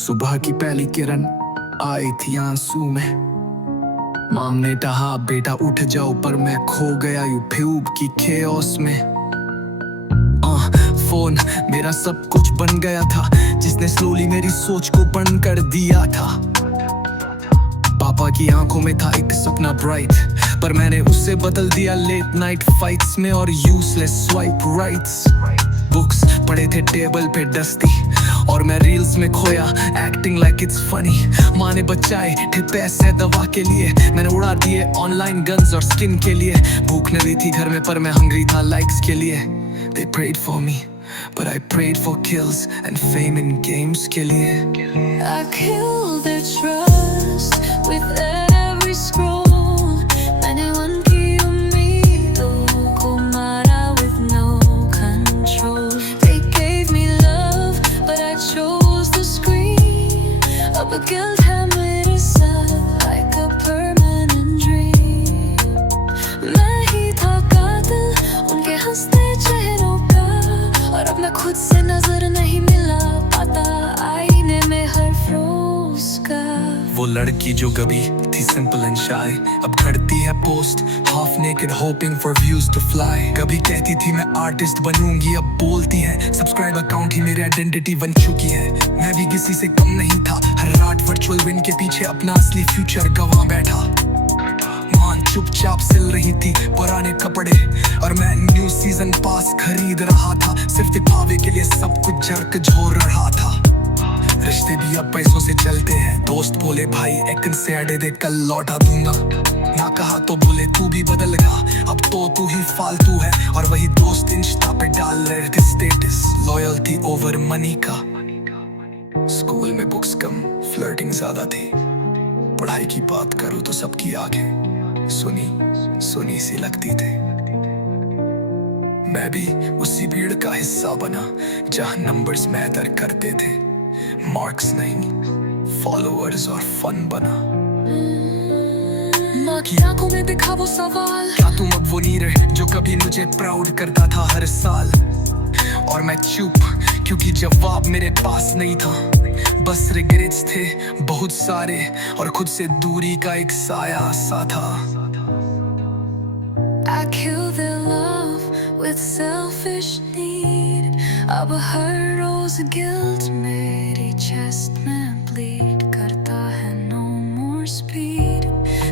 सुबह की पहली किरण आई थी आंसू में। माम ने कहा बेटा उठ जाओ, पर मैं खो गया यूट्यूब की खेओस में। फोन मेरा सब कुछ बन गया था, जिसने स्लोली मेरी सोच को बंद कर दिया था। पापा की आंखों में था एक सपना ब्राइट, पर मैंने उसे बदल दिया लेट नाइट फाइट्स में और यूजलेस स्वाइप राइट्स। बुक्स पड़े थे टेबल पे डस्टी और मैं रील्स में खोया एक्टिंग लाइक इट्स फनी। माँ ने बचाए थे पैसे दवा के लिए, मैंने उड़ा दिए ऑनलाइन गन्स और स्किन के लिए। भूख नहीं थी घर में पर मैं हंग्री था लाइक्स के लिए। They prayed for me, but I prayed for kills and fame in games के लिए। I killed their trust with every scroll. मैंने वन की उम्मीदों को मारा with no control. They gave me love, but I chose the screen. अब guilt है मेरे साथ like a permanent dream. मैं ही था कातिल उनके हंसते चेहरों का, और अब मैं खुद से नजर नहीं मिला पाता आईने में हर रोज का। वो लड़की जो कभी थी सिंपल एंड शाय, अब करती है post half naked hoping for views to fly. कभी कहती थी मैं आर्टिस्ट बनूंगी, अब बोलती है सब्सक्राइब अकाउंट ही मेरी आइडेंटिटी बन चुकी है। मैं भी किसी से कम नहीं था, हर रात वर्चुअल विन के पीछे अपना असली फ्यूचर गंवा बैठा। मान चुपचाप सिल रही थी पुराने कपड़े और मैं न्यू सीजन पास खरीद रहा था, सिर्फ दिखावे के लिए सब कुछ जर्क झोर रहा था। रिश्ते भी अब पैसों से चलते हैं, दोस्त बोले भाई एक से अड़े दे कल लौटा दूंगा। ना कहा तो बोले तू भी बदल गया, अब तो तू ही फालतू है। और वही दोस्त इंस्टा पे डाल रहे थे स्टेटस लॉयल्टी ओवर मनी का। स्कूल में बुक्स कम फ्लर्टिंग ज्यादा थी, पढ़ाई की बात करूँ तो सबकी आंखें सुनी सुनी सी लगती थे। मैं भी उसी भीड़ का हिस्सा बना जहाँ नंबर्स मैटर करते थे, मार्क्स नहीं फॉलोअर्स और फन बना। माँ की आंखों में दिखा वो सवाल, क्या तुम अब वो नहीं रहे जो कभी मुझे प्राउड करता था हर साल। और मैं चुप क्योंकि जवाब मेरे पास नहीं था, बस रिग्रेट्स थे बहुत सारे और खुद से दूरी का एक साया सा था। I killed their love with selfish need. अब हर रोज guilt मेरी chest में bleed करता है no more speed.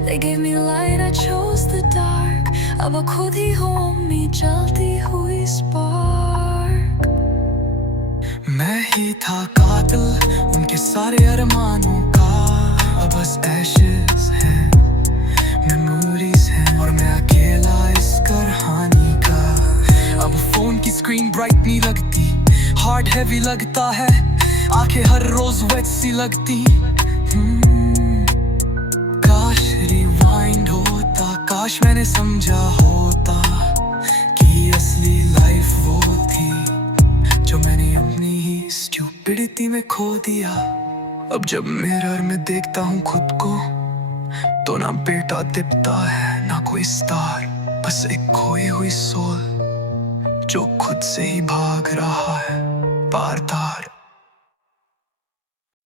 They gave me light, I chose the dark. अब खुद ही हो मी जलती हुई spark. मैं ही था कातिल उनके सारे अरमानों का, अब बस ashes है मेमोरीज है और मैं अकेला इस कहानी का। अब फोन की स्क्रीन ब्राइट नहीं लगती, हार्ट हैवी लगता है, आंखें हर रोज वेट सी लगती। काश रिवाइंड होता, काश मैंने समझा होता कि असली लाइफ वो थी जो मैंने अपनी ही स्टूपिडिटी में खो दिया। अब जब मिरर में देखता हूँ खुद को तो ना बेटा दिखता है ना कोई स्टार, बस एक खोई हुई सोल जो खुद से ही भाग रहा है बार बार।